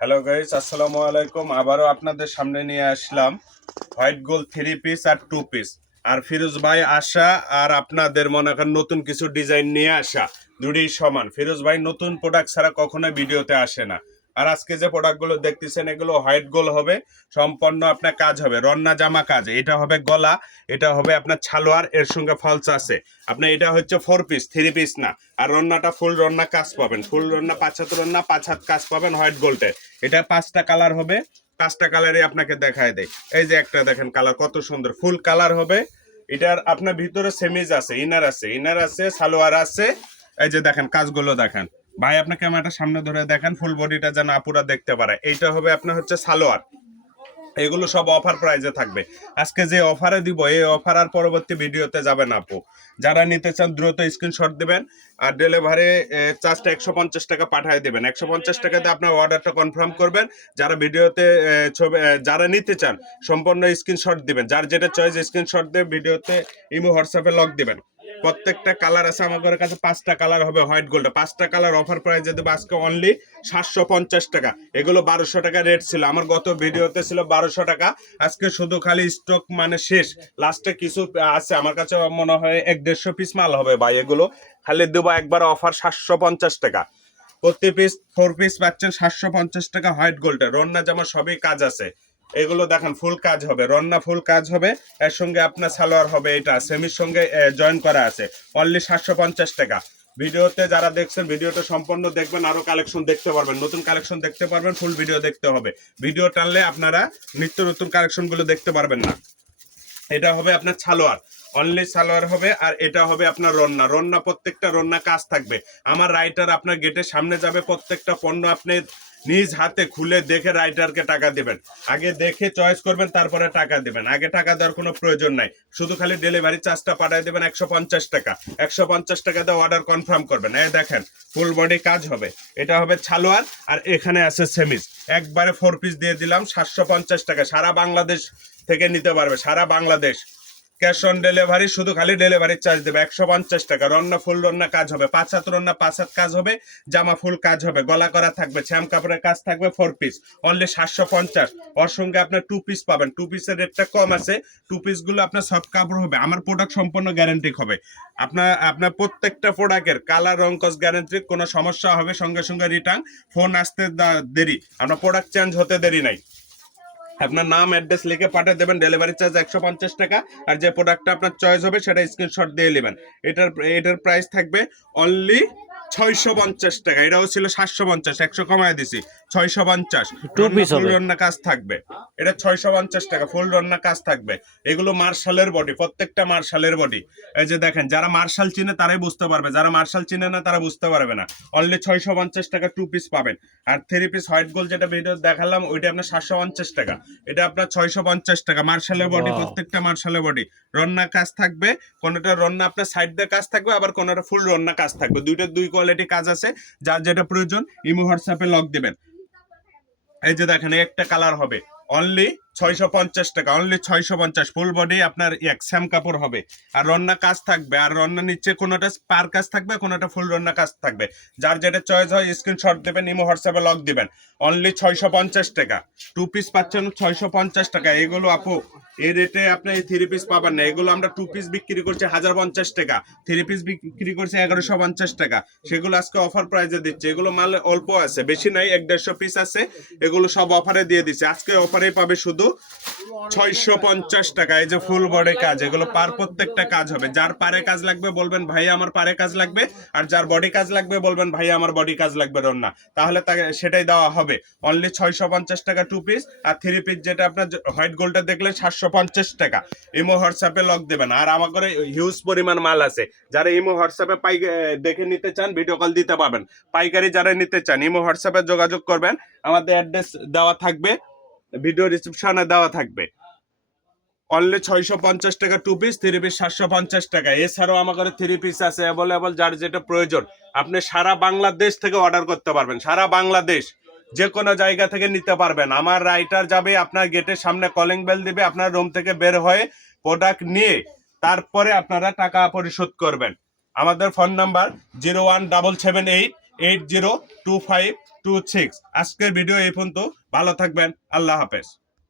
Hello guys, আসসালামু আলাইকুম। আবারও আপনাদের সামনে নিয়ে আসলাম হোয়াইট গোল্ড 3 পিস আর 2 পিস। আর ফিরোজ ভাই আসা আর আপনাদের মনে করেন নতুন কিছু ডিজাইন নিয়ে আসা, দুটোই সমান। ফিরোজ ভাই নতুন প্রোডাক্ট ছাড়া কখনোই ভিডিওতে আসে না। আর আজকে যে প্রোডাক্টগুলো দেখতেছেন এগুলো হোয়াইট গোল্ড হবে, সম্পূর্ণ আপনার কাজ হবে রন্না জামা কাজ। এটা হবে গলা, এটা হবে আপনার সালোয়ার, এর সঙ্গে ফলস আছে। আপনার এটা হচ্ছে 4 পিস, 3 পিস না। আর রন্নাটা ফুল রন্না কাজ পাবেন, ফুল রন্না 5 হাত রন্না 5 হাত কাজ পাবেন হোয়াইট গোল্ডের। এটা 5টা কালার হবে, 5টা কালারে আপনাকে দেখায় দেয়। এই যে একটা দেখেন কালার কত সুন্দর, ফুল কালার হবে। এটার আপনার ভিতরে সেমিজ আছে, ইনার আছে, সালোয়ার আছে। এই যে দেখেন কাজগুলো দেখেন ভাই, আপনার ক্যামেরাটা সামনে ধরে দেখেন, ফুল বডিটা যেন আপুরা দেখতে পারে। এইটা হবে আপনার হচ্ছে সালোয়ার। এগুলো সব অফার প্রাইজে থাকবে। আজকে যে অফারে দিব এই অফার আর পরবর্তী ভিডিওতে যাবে না আপু। যারা নিতে চান দ্রুত স্ক্রিনশট দিবেন, আর ডেলিভারি চার্জটা 150 টাকা পাঠিয়ে দেবেন। 150 টাকাতে আপনার অর্ডারটা কনফার্ম করবেন। যারা ভিডিওতে ছবি যারা নিতে চান সম্পূর্ণ স্ক্রিনশট দিবেন, যার যেটা চয়েস স্ক্রিনশট দিয়ে ভিডিওতে ইমো হোয়াটসঅ্যাপে লক দিবেন। প্রত্যেকটা কালার আছে আমার কাছে, 5টা কালার হবে হোয়াইট গোল্ড। 5টা কালার অফার প্রাইসে দেবো আজকে অনলি 750 টাকা। এগুলো 1200 টাকা রেট ছিল, আমার গত ভিডিওতে ছিল 1200 টাকা। আজকে শুধু খালি স্টক মানে শেষ, লাস্টে কিছু আছে আমার কাছে, মনে হয় 150-150 পিস মাল হবে ভাই। এগুলো খালি দেবো একবার অফার 750 টাকা। প্রতি পিস 4 পিস পাচ্ছেন 750 টাকা হোয়াইট গোল্ডের। রন্না জামা সবই কাজ আছে। এগুলো দেখেন ফুল কাজ হবে, রন্না ফুল কাজ হবে। এর সঙ্গে আপনার সালোয়ার হবে, এটা সেমির সঙ্গে জয়েন করা আছে। অনলি 750 টাকা। ভিডিওতে যারা দেখছেন ভিডিওটা সম্পূর্ণ দেখবেন, আরো কালেকশন দেখতে পারবেন, নতুন কালেকশন দেখতে পারবেন। ফুল ভিডিও দেখতে হবে, ভিডিও টানলে আপনারা নিত্য নতুন কালেকশন গুলো দেখতে পারবেন না। এটা হবে আপনার সালোয়ার, অনলি সালোয়ার হবে। আর এটা হবে আপনার রন্না প্রত্যেকটা রন্না কাজ থাকবে। আমার রাইটার আপনার গেটের সামনে যাবে, প্রত্যেকটা পণ্য আপনি নিজ হাতে খুলে দেখে রাইটারকে টাকা দিবেন। আগে দেখে চয়েস করবেন, তারপরে টাকা দিবেন। আগে টাকা দেওয়ার কোনো প্রয়োজন নাই, শুধু খালি ডেলিভারি চার্জটা পাঠিয়ে দেবেন 150 টাকা। 150 টাকা দিয়ে অর্ডার কনফার্ম করবেন। এই দেখেন ফুল বডি কাজ হবে, এটা হবে সালোয়ার। আর এখানে আছে সেমিজ, একবারে 4 পিস দিয়ে দিলাম 750 টাকা। সারা বাংলাদেশ থেকে নিতে পারবে, সারা বাংলাদেশ। ক্যাশ অন ডেলিভারি, শুধু খালি ডেলিভারি চার্জ দেবে 150 টাকা। রন্না ফুল রন্না কাজ হবে, 5 হাত রন্না 5 হাত কাজ হবে, জামা ফুল কাজ হবে, গলা করা থাকবে, শ্যাম কাপড়ের কাজ থাকবে। 4 পিস অনলি 750। ওর সঙ্গে আপনার 2 পিস পাবেন, 2 পিসের রেটটা কম আছে। 2 পিস গুলো আপনার সফট কাপড় হবে, আমার প্রোডাক্ট সম্পূর্ণ গ্যারান্টি হবে। আপনার আপনার প্রত্যেকটা প্রোডাক্টের কালার রং কস গ্যারান্টি, কোনো সমস্যা হবে সঙ্গে সঙ্গে রিটার্ন। ফোন আসতে দেরি, আপনার প্রোডাক্ট চেঞ্জ হতে দেরি নাই। আপনার নাম অ্যাড্রেস লিখে পাঠিয়ে দেবেন, ডেলিভারি চার্জ 150 টাকা। আর যে প্রোডাক্টটা আপনার চয়েস হবে সেটা স্ক্রিনশট দিয়ে নেবেন। এটার প্রাইস থাকবে অনলি 650 টাকা। এটাও ছিল 750, 100 কমায় দিছি 650। ফুল রান্না কাজ থাকবে, এটা 650 টাকা। ফুল রান্না কাজ থাকবে। এগুলো মার্শালের বডি, প্রত্যেকটা মার্শালের বডি। এই যে দেখেন, যারা মার্শাল চিনে তারাই বুঝতে পারবে, যারা মার্শাল চিনে না তারা বুঝতে পারবে না। অনলি 650 টাকা 2 পিস পাবেন। আর 3 পিস হোয়াইট গোল্ড যেটা ভিডিও দেখালাম ওইটা আপনার 750 টাকা। এটা আপনার 650 টাকা। মার্শালের বডি, প্রত্যেকটা মার্শালের বডি। রন্না কাজ থাকবে, কোনটা রন্না আপনার সাইড দিয়ে কাজ থাকবে, আবার কোনটা ফুল রন্না কাজ থাকবে। দুই কোয়ালিটি কাজ আছে, যার যেটা প্রয়োজন ইমো হোয়াটসঅ্যাপে লক দিবেন। এই যে দেখেন একটা কালার হবে অনলি 650 টাকা, অনলি 650। ফুল বডি আপনার স্যাম কাপড় হবে, আর রন্না কাজ থাকবে। আর রন্না নিচে কোনোটা পার কাজ থাকবে, কোনোটা ফুল রন্না কাজ থাকবে। যার যেটা চয়েস হয় স্ক্রিনশট দেবেন, ইমো হোয়াটসঅ্যাপে লক দিবেন। অনলি 650 টাকা। 2 পিস পাচ্ছেন 650 টাকা। এগুলো আপু এই রেটে আপনি 3 পিস পাবেন না। এগুলো আমরা 2 পিস বিক্রি করছি 1050 টাকা, 3 পিস বিক্রি করছি 1150 টাকা। সেগুলো আজকে অফার প্রাইজে দিচ্ছে। এগুলো মাল অল্প আছে, বেশি নাই, 150 পিস আছে। এগুলো সব অফারে দিয়ে দিচ্ছে। আজকে অফারে পাবে শুধু 650 টাকা। এই যে ফুল বডি কাজ, এগুলো পার প্রত্যেকটা কাজ হবে। যার পারে কাজ লাগবে বলবেন ভাই আমার পারে কাজ লাগবে, আর যার বডি কাজ লাগবে বলবেন ভাই আমার বডি কাজ লাগবে রন্না, তাহলে তাকে সেটাই দেওয়া হবে। অনলি 650 টাকা 2 পিস। আর 3 পিস যেটা আপনার হোয়াইট গোল্ডটা দেখলে 750 টাকা। ইমো হোয়াটসঅ্যাপে লক দেবেন। আর আমার ঘরে হিউজ পরিমাণ মাল আছে, যারা ইমো হোয়াটসঅ্যাপে দেখে নিতে চান ভিডিও কল দিতে পারবেন। পাইকারি যারা নিতে চান ইমো হোয়াটসঅ্যাপে যোগাযোগ করবেন, আমাদের অ্যাড্রেস দেওয়া থাকবে, ভিডিও রিসেপশনে দেওয়া থাকবে। অনলি 650 টাকা 2 পিস, 3 পিস 750 টাকা। এছাড়াও আমার ঘরে 3 পিস আছে অ্যাভেলেবল, যার যেটা প্রয়োজন আপনি সারা বাংলাদেশ থেকে অর্ডার করতে পারবেন। সারা বাংলাদেশ যে কোনো জায়গা থেকে নিতে পারবেন। আমার রাইটার যাবে আপনার গেটের সামনে, কলিং বেল দিবে, আপনার রুম থেকে বের হয়ে প্রোডাক্ট নিয়ে তারপরে আপনারা টাকা পরিশোধ করবেন। আমাদের ফোন নাম্বার 017788025 26। আজকের ভিডিও এই পর্যন্ত। ভালো থাকবেন। আল্লাহ হাফেজ।